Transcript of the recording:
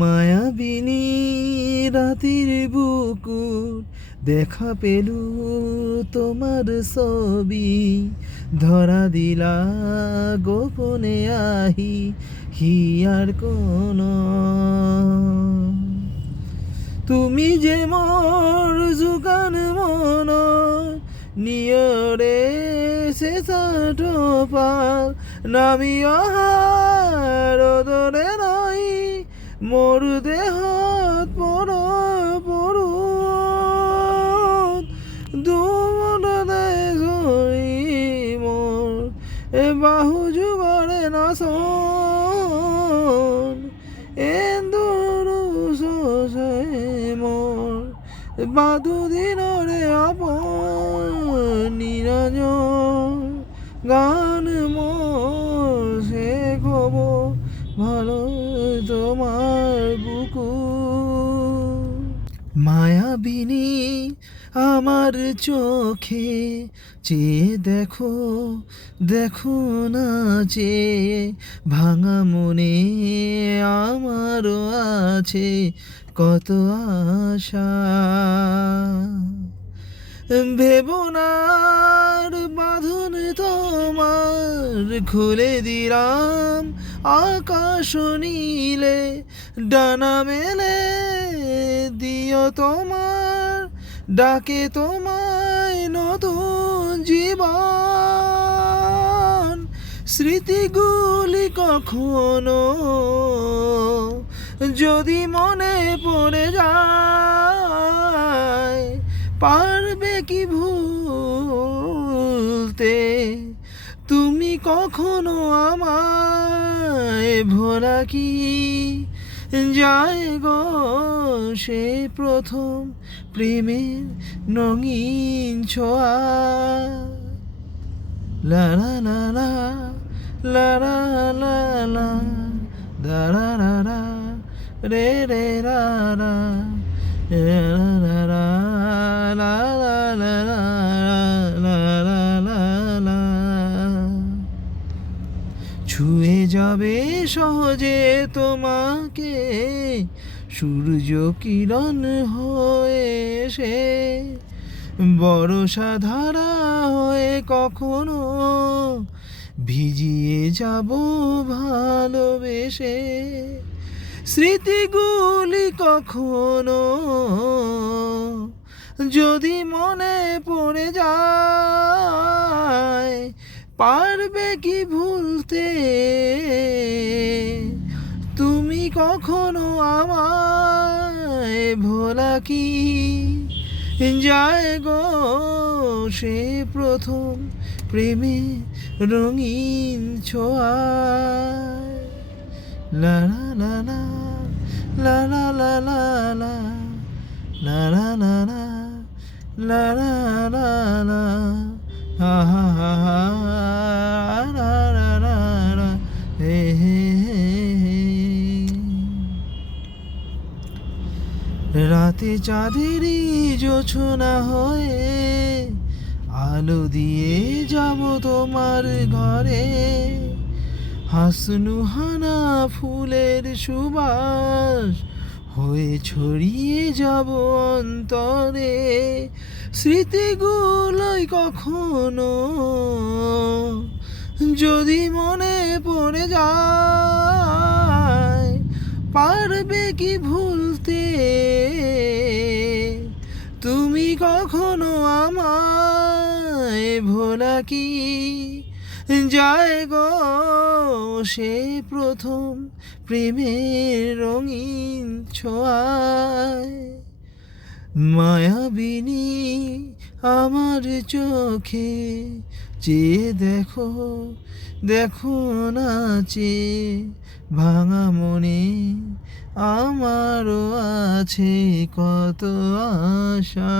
মায়াবিনী রাতের বুকুর দেখা পেলু তোমার ছবি, ধরা দিলা গোপনে আহি হিয়ার কোন। তুমি যে মোর জুকান মন নিয়রে সে পাল নামি অহার দরে নই মোর দেহত পর পড়ু দুমনে ধরি মোর এ বাহু যুগরে নাচন এন্দুরু সে মোর বাদু দিনরে আপন নিরঞ্জন গান মোর সে খবর ভালো তোমার বুকু। মায়াবিনী আমার চোখে চেয়ে দেখো, দেখো না চেয়ে ভাঙা মনে আমারও আছে কত আশা। ভেবনার বাঁধন তোমার খুলে দিলাম আকাশ নীলে, ডানা মেলে দিও তোমার ডাকে তোমায় নতুন জীবন। স্মৃতিগুলি কখনো যদি মনে পড়ে যায়, পারবে কি ভুলতে তুমি কখনো আমায়? ভোলা কি যায় গো সে প্রথম প্রেমের রঙিন ছোঁয়া। লা লা লা লা লা লা লা লা দা রা রা রা রে রে রা রা রা রা রা লা লা লা লা লা লা লা লা। ছুঁয়ে যাবে সহজে তোমাকে সূর্য কিরণ হয়ে সে, বর্ষা ধারা হয়ে কখনো ভিজিয়ে যাব ভালোবেসে। স্মৃতিগুলি কখনো যদি মনে পড়ে যায়, পারবে কি ভুলতে তুমি কখনো আমায়? ভোলা কি যায় গো সে প্রথম প্রেমে রঙিন ছোঁয়ায়। লা লা লা লা লা লা লা লা লা লা লা লা লা লা লা হা হা হা হা লা লা লা লা হে হে হে। রাতে চাঁদেরই জোছনা হয়ে আলো দিয়ে যাব তোমার ঘরে, হাসনুহানা ফুলের সুবাস হয়ে ছড়িয়ে যাব অন্তরে। স্মৃতিগুলোই কখনো যদি মনে পড়ে যায়, পারবে কি ভুলতে তুমি কখনো আমায়? ভোলা কি যায় গো সে প্রথম প্রেমের রঙিন ছোঁয়ায়। মায়াবিনী আমার চোখে চেয়ে দেখো, দেখো না চেয়ে ভাঙা মনে আমারও আছে কত আশা।